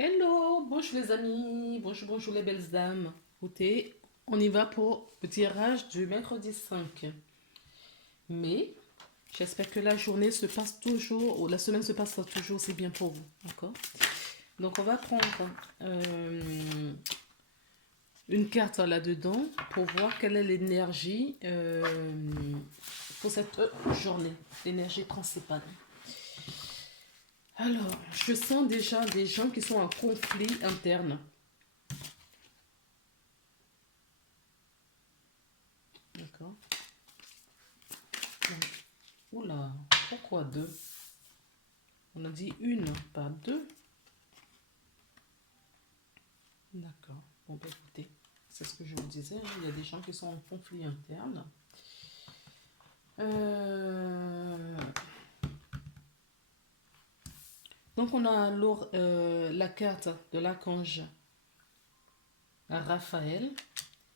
Hello, bonjour les amis, bonjour les belles dames. Écoutez, on y va pour le tirage du mercredi 5 mai. J'espère que la journée se passe toujours, ou la semaine se passe toujours aussi bien pour vous, d'accord? Donc on va prendre euh, une carte là-dedans pour voir quelle est l'énergie pour cette journée, l'énergie principale. Alors, je sens déjà des gens qui sont en conflit interne. D'accord. Oula, pourquoi deux? On a dit une, pas deux. D'accord. Bon, bah, écoutez, c'est ce que je vous disais, hein. Il y a des gens qui sont en conflit interne. Euh, Donc, on a la carte de l'archange Raphaël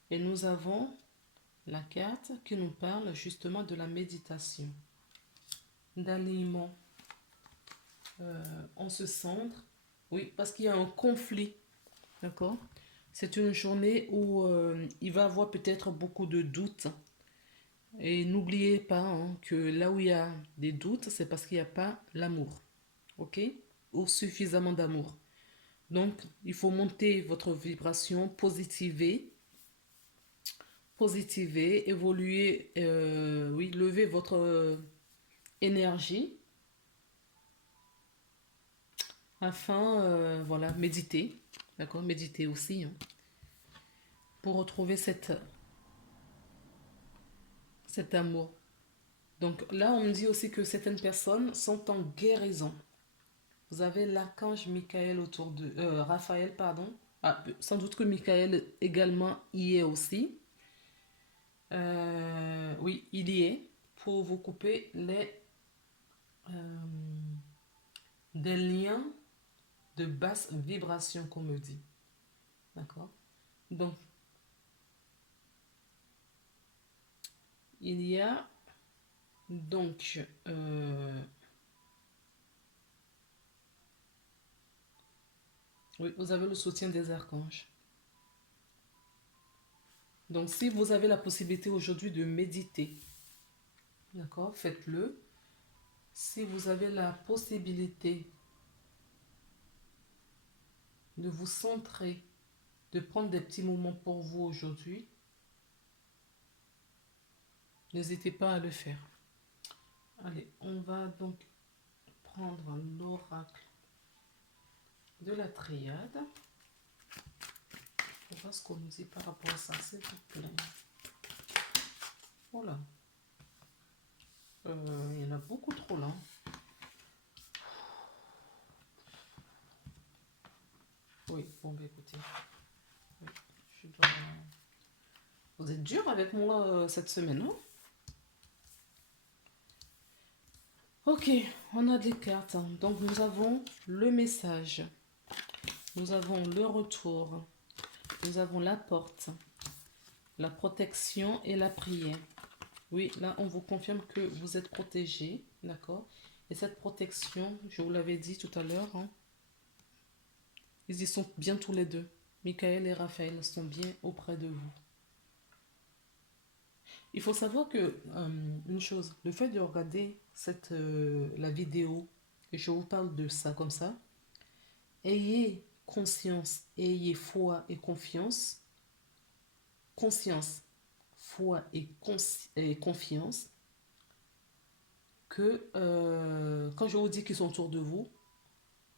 et nous avons la carte qui nous parle justement de la méditation, d'alignement. On se centre, oui, parce qu'il y a un conflit, d'accord? C'est une journée où il va y avoir peut-être beaucoup de doutes. Et n'oubliez pas hein, que là où il y a des doutes, c'est parce qu'il n'y a pas l'amour. OK? Ou suffisamment d'amour. Donc, il faut monter votre vibration, positiver, évoluer, oui, lever votre énergie afin, voilà, méditer. D'accord? Méditer aussi, hein, pour retrouver cet amour. Donc là, on me dit aussi que certaines personnes sont en guérison. Vous avez l'archange Michael autour de... Raphaël, pardon. Ah, sans doute que Michael également y est aussi. Oui, il y est pour vous couper euh, des liens de basse vibration, qu'on me dit. D'accord? Donc, il y a donc... oui, vous avez le soutien des archanges. Donc, si vous avez la possibilité aujourd'hui de méditer, d'accord, faites-le. Si vous avez la possibilité de vous centrer, de prendre des petits moments pour vous aujourd'hui, n'hésitez pas à le faire. Allez, on va donc prendre l'oracle de la triade. On va voir ce qu'on nous dit par rapport à ça, s'il vous plaît. Voilà. Il y en a beaucoup trop là. Oui, bon, bah écoutez. Oui, je dois... Vous êtes dur avec moi cette semaine, hein? Ok, on a des cartes. Donc nous avons le message. Nous avons le retour. Nous avons la porte, la protection et la prière. Oui, là, on vous confirme que vous êtes protégé, d'accord? Et cette protection, je vous l'avais dit tout à l'heure, hein, ils y sont bien tous les deux. Michael et Raphaël sont bien auprès de vous. Il faut savoir que, une chose, le fait de regarder la vidéo, et je vous parle de ça comme ça, ayez conscience, ayez foi et confiance, conscience, foi et confiance, que quand je vous dis qu'ils sont autour de vous,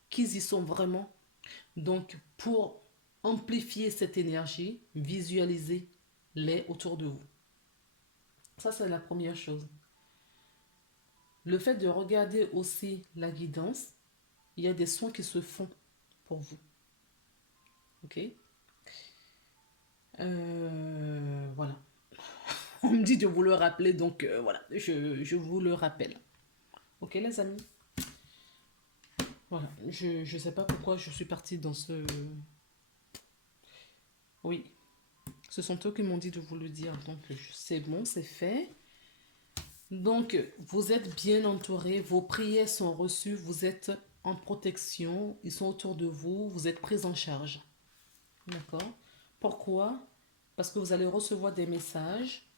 qu'ils y sont vraiment. Donc, pour amplifier cette énergie, visualisez-les autour de vous. Ça, c'est la première chose. Le fait de regarder aussi la guidance, il y a des soins qui se font pour vous. Ok? Voilà. On me dit de vous le rappeler, donc voilà, je vous le rappelle. Ok, les amis? Voilà, je ne sais pas pourquoi je suis partie dans ce... Oui, ce sont eux qui m'ont dit de vous le dire, donc c'est bon, c'est fait. Donc, vous êtes bien entourés, vos prières sont reçues, vous êtes en protection, ils sont autour de vous, vous êtes pris en charge. D'accord? Pourquoi? Parce que vous allez recevoir des messages.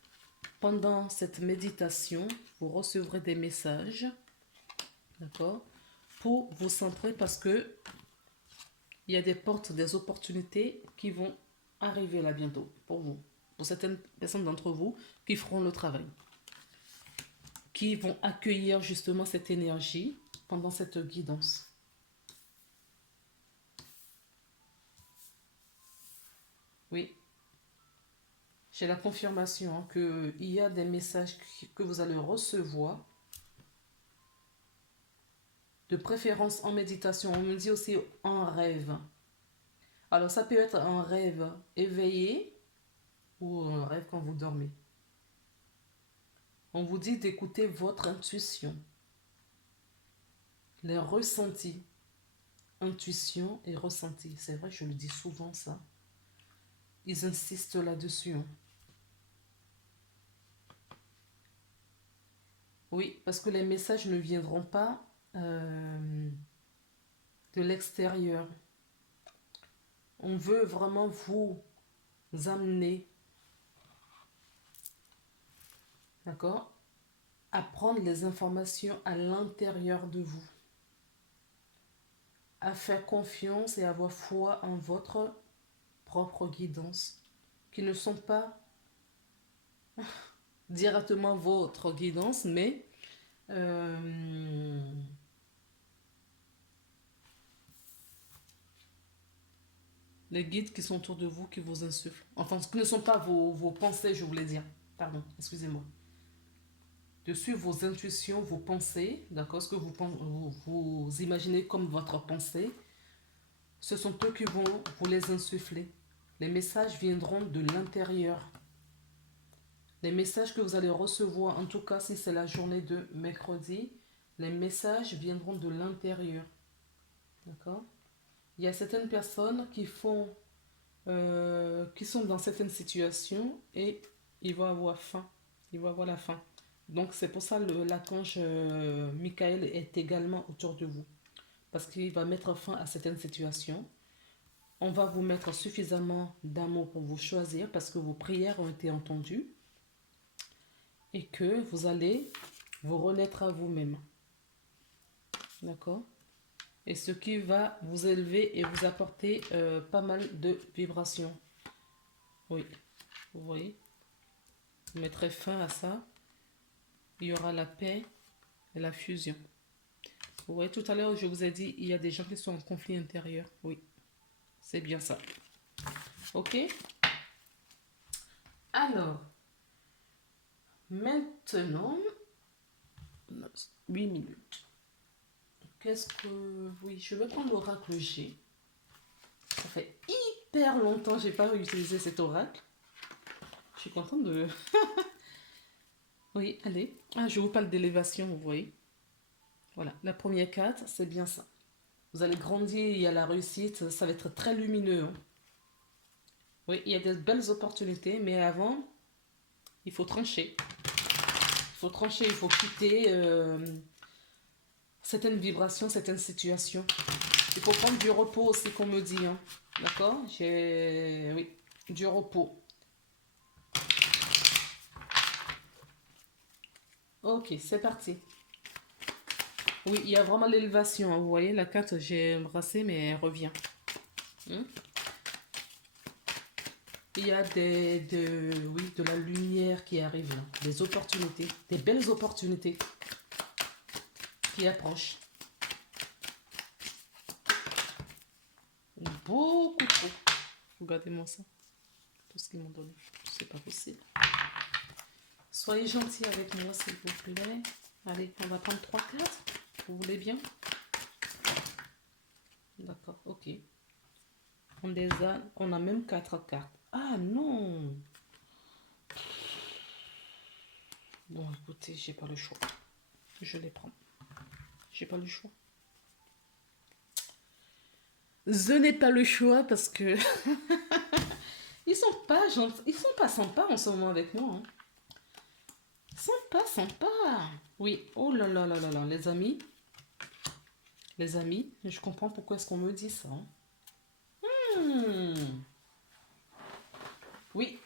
Pendant cette méditation, vous recevrez des messages. D'accord? Pour vous centrer parce que il y a des portes, des opportunités qui vont arriver là bientôt pour vous. Pour certaines personnes d'entre vous qui feront le travail. Qui vont accueillir justement cette énergie pendant cette guidance. Oui. J'ai la confirmation qu'il y a des messages que vous allez recevoir. De préférence en méditation. On me dit aussi en rêve. Alors ça peut être un rêve éveillé ou un rêve quand vous dormez. On vous dit d'écouter votre intuition. Les ressentis. Intuition et ressenti. C'est vrai, je le dis souvent ça. Ils insistent là-dessus. Hein. Oui, parce que les messages ne viendront pas de l'extérieur. On veut vraiment vous amener, d'accord, à prendre les informations à l'intérieur de vous, à faire confiance et avoir foi en votre propre guidance, qui ne sont pas directement votre guidance, mais les guides qui sont autour de vous, qui vous insufflent. Enfin, ce qui ne sont pas vos pensées, je voulais dire. Pardon, excusez-moi. De suivre vos intuitions, vos pensées, d'accord, ce que vous imaginez comme votre pensée, ce sont eux qui vont vous les insuffler. Les messages viendront de l'intérieur. Les messages que vous allez recevoir, en tout cas si c'est la journée de mercredi, les messages viendront de l'intérieur. D'accord? Il y a certaines personnes qui sont dans certaines situations et ils vont avoir faim. Ils vont avoir la faim. Donc c'est pour ça que l'archange Michael est également autour de vous. Parce qu'il va mettre fin à certaines situations. On va vous mettre suffisamment d'amour pour vous choisir parce que vos prières ont été entendues. Et que vous allez vous renaître à vous-même. D'accord? Et ce qui va vous élever et vous apporter pas mal de vibrations. Oui, vous voyez? Vous mettrez fin à ça. Il y aura la paix et la fusion. Vous voyez, tout à l'heure, je vous ai dit, il y a des gens qui sont en conflit intérieur. Oui, c'est bien ça. Ok? Alors, maintenant, 8 minutes. Qu'est-ce que... Oui, je vais prendre l'oracle G. Ça fait hyper longtemps que je n'ai pas utilisé cet oracle. Je suis contente de... Oui, allez. Ah, je vous parle d'élévation, vous voyez. Voilà, la première carte, c'est bien ça. Vous allez grandir, il y a la réussite, ça va être très lumineux. Hein. Oui, il y a des belles opportunités, mais avant, il faut trancher. Il faut trancher, il faut quitter certaines vibrations, certaines situations. Il faut prendre du repos aussi, qu'on me dit. Hein. D'accord? Oui, du repos. Ok, c'est parti. Oui, il y a vraiment l'élévation. Hein. Vous voyez, la carte, j'ai embrassé, mais elle revient. Il y a de la lumière qui arrive, là. Des opportunités, des belles opportunités qui approchent. Beaucoup trop. Regardez-moi ça. Tout ce qu'ils m'ont donné. C'est pas possible. Soyez gentils avec moi, s'il vous plaît. Allez, on va prendre 3 cartes. Vous voulez bien? D'accord, ok. On a même 4 cartes. Ah non! Bon, écoutez, j'ai pas le choix. Je les prends. J'ai pas le choix. Je n'ai pas le choix parce que ils sont pas gentils, ils sont pas sympas en ce moment avec moi. Hein. Ils sont pas sympas. Oui, oh là là là là là, les amis. les amis. Je comprends pourquoi est-ce qu'on me dit ça. Hmm. Oui.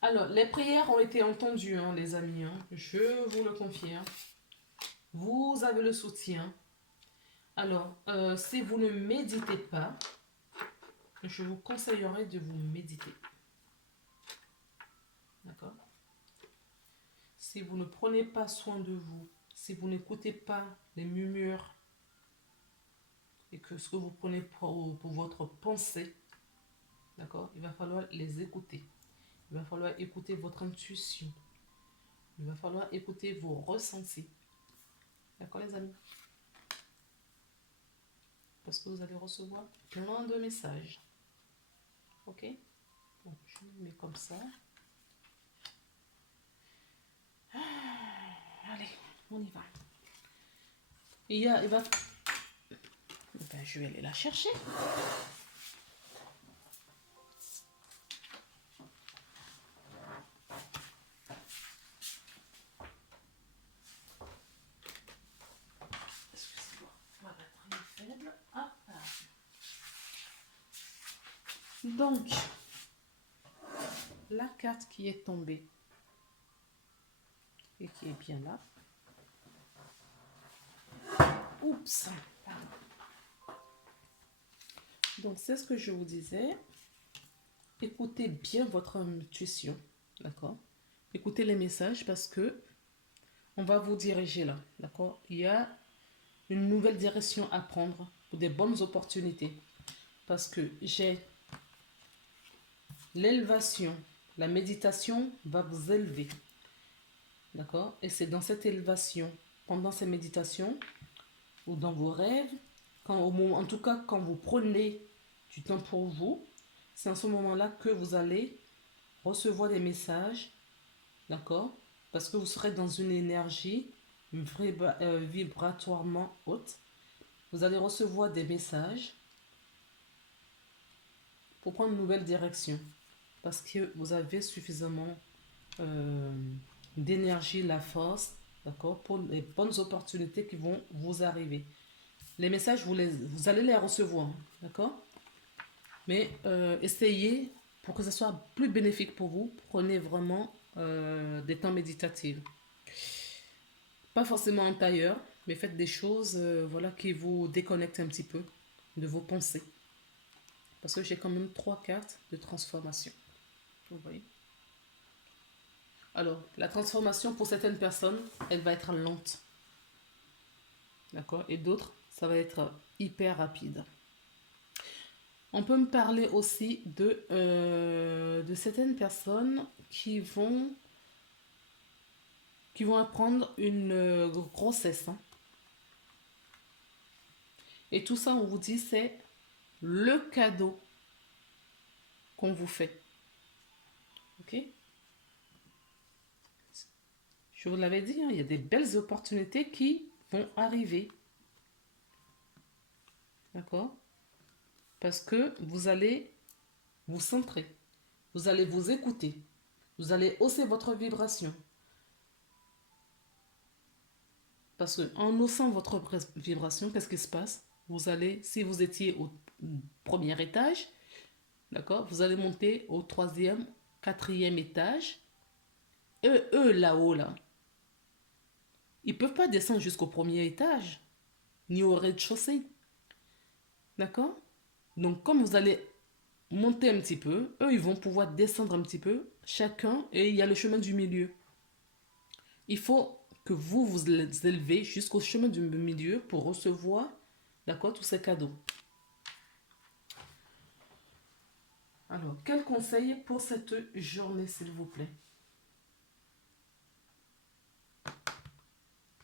Alors, les prières ont été entendues, hein, les amis. Hein. Je vous le confirme. Vous avez le soutien. Alors, si vous ne méditez pas, je vous conseillerais de vous méditer. D'accord? Si vous ne prenez pas soin de vous, si vous n'écoutez pas les murmures et que ce que vous prenez pour votre pensée, d'accord, il va falloir les écouter. Il va falloir écouter votre intuition. Il va falloir écouter vos ressentis. D'accord, les amis? Parce que vous allez recevoir plein de messages. Ok? Donc, je le mets comme ça. Allez, on y va. Il va... Ben, je vais aller la chercher. Excusez-moi, ma batterie est faible. Ah, ah. Donc, la carte qui est tombée et qui est bien là. Oups. Donc, c'est ce que je vous disais. Écoutez bien votre intuition, d'accord? Écoutez les messages parce que on va vous diriger là, d'accord? Il y a une nouvelle direction à prendre pour des bonnes opportunités. Parce que j'ai l'élévation, la méditation va vous élever, d'accord? Et c'est dans cette élévation, pendant ces méditations ou dans vos rêves, quand au moment, en tout cas quand vous prenez du temps pour vous, c'est en ce moment-là que vous allez recevoir des messages, d'accord? Parce que vous serez dans une énergie vibratoirement haute. Vous allez recevoir des messages pour prendre une nouvelle direction. Parce que vous avez suffisamment d'énergie, la force, d'accord, pour les bonnes opportunités qui vont vous arriver. Les messages, vous allez les recevoir, d'accord? Mais essayez, pour que ce soit plus bénéfique pour vous, prenez vraiment des temps méditatifs. Pas forcément en tailleur, mais faites des choses voilà, qui vous déconnectent un petit peu de vos pensées. Parce que j'ai quand même 3 cartes de transformation. Vous voyez? Alors, la transformation pour certaines personnes, elle va être lente. D'accord? Et d'autres, ça va être hyper rapide. On peut me parler aussi de certaines personnes qui vont apprendre une grossesse. Hein. Et tout ça, on vous dit, c'est le cadeau qu'on vous fait. Ok? Je vous l'avais dit, hein, il y a des belles opportunités qui vont arriver. D'accord? Parce que vous allez vous centrer. Vous allez vous écouter. Vous allez hausser votre vibration. Parce qu'en haussant votre vibration, qu'est-ce qui se passe? Vous allez, si vous étiez au premier étage, d'accord, vous allez monter au 3e, 4e étage. Eux là-haut, là, ils ne peuvent pas descendre jusqu'au premier étage, ni au rez-de-chaussée. D'accord? Donc, comme vous allez monter un petit peu, eux, ils vont pouvoir descendre un petit peu, chacun, et il y a le chemin du milieu. Il faut que vous vous élevez jusqu'au chemin du milieu pour recevoir, d'accord, tous ces cadeaux. Alors, quel conseil pour cette journée, s'il vous plaît?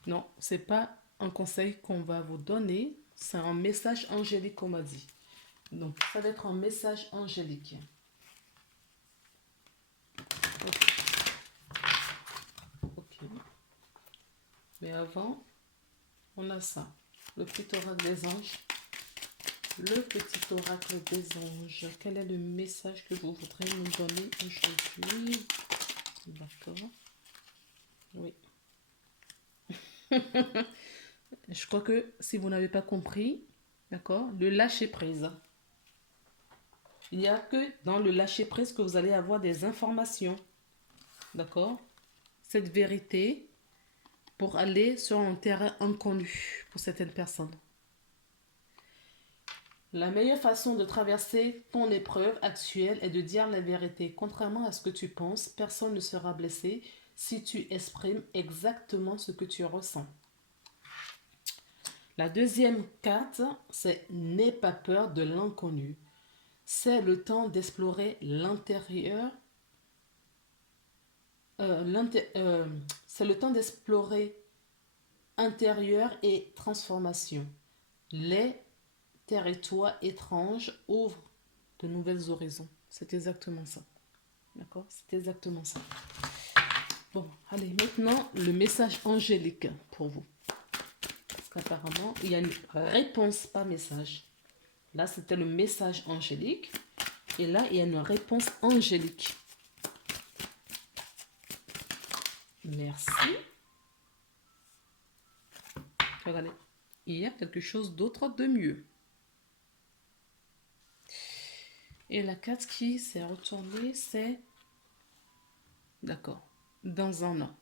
Non, c'est pas un conseil qu'on va vous donner, c'est un message angélique qu'on m'a dit. Donc, ça va être un message angélique. Ok. Mais avant, on a ça. Le petit oracle des anges. Le petit oracle des anges. Quel est le message que vous voudrez nous donner aujourd'hui? D'accord. Oui. Je crois que si vous n'avez pas compris, d'accord, le lâcher-prise. Il n'y a que dans le lâcher-prise que vous allez avoir des informations, d'accord? Cette vérité pour aller sur un terrain inconnu pour certaines personnes. La meilleure façon de traverser ton épreuve actuelle est de dire la vérité. Contrairement à ce que tu penses, personne ne sera blessé si tu exprimes exactement ce que tu ressens. La deuxième carte, c'est n'aie pas peur de l'inconnu. C'est le temps d'explorer l'intérieur. C'est le temps d'explorer intérieur et transformation. Les territoires étranges ouvrent de nouvelles horizons. C'est exactement ça. D'accord? C'est exactement ça. Bon, allez, maintenant, le message angélique pour vous. Parce qu'apparemment, il y a une réponse, pas message. Là, c'était le message angélique. Et là, il y a une réponse angélique. Merci. Regardez, il y a quelque chose d'autre de mieux. Et la carte qui s'est retournée, c'est... D'accord. Dans un an.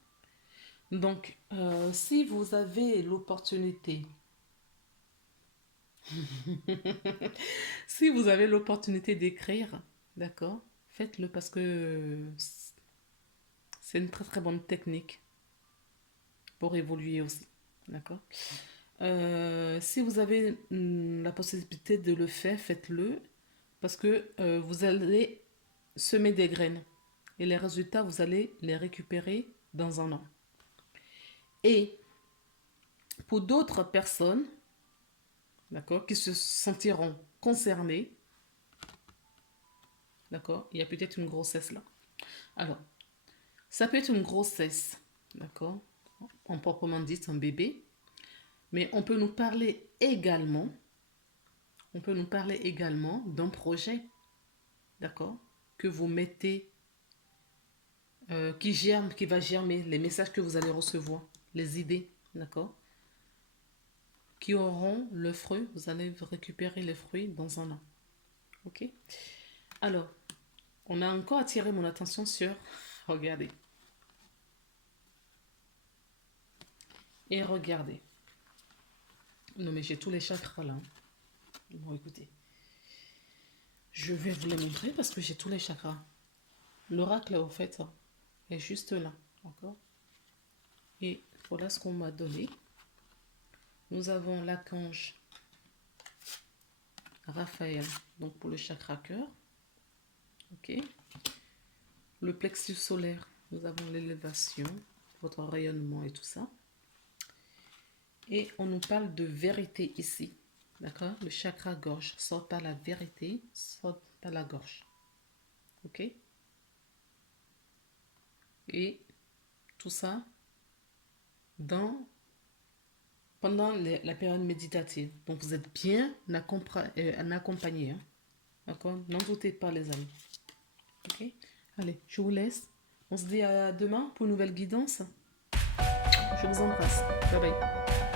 Donc, si vous avez l'opportunité... si vous avez l'opportunité d'écrire, d'accord, faites-le parce que c'est une très très bonne technique pour évoluer aussi. D'accord. Si vous avez la possibilité de le faire, faites-le parce que vous allez semer des graines et les résultats, vous allez les récupérer dans un an. Et pour d'autres personnes, d'accord, qui se sentiront concernées, d'accord, il y a peut-être une grossesse là. Alors, ça peut être une grossesse, d'accord, en proprement dit, un bébé, mais on peut nous parler également d'un projet, d'accord, que vous mettez, qui germe, qui va germer, les messages que vous allez recevoir, les idées, d'accord, qui auront le fruit, vous allez récupérer les fruits dans un an. Ok? Alors, on a encore attiré mon attention sur, regardez. Et regardez. Non mais j'ai tous les chakras là. Bon écoutez. Je vais vous les montrer parce que j'ai tous les chakras. L'oracle au fait est juste là. D'accord? Et voilà ce qu'on m'a donné. Nous avons l'archange Raphaël, donc pour le chakra cœur. Ok. Le plexus solaire, nous avons l'élévation, votre rayonnement et tout ça. Et on nous parle de vérité ici. D'accord? Le chakra gorge sort par la vérité, sort par la gorge. Ok? Et tout ça pendant la période méditative. Donc vous êtes bien accompagné. Hein? D'accord? N'en doutez pas les amis. Ok? Allez, je vous laisse. On se dit à demain pour une nouvelle guidance. Je vous embrasse. Bye bye.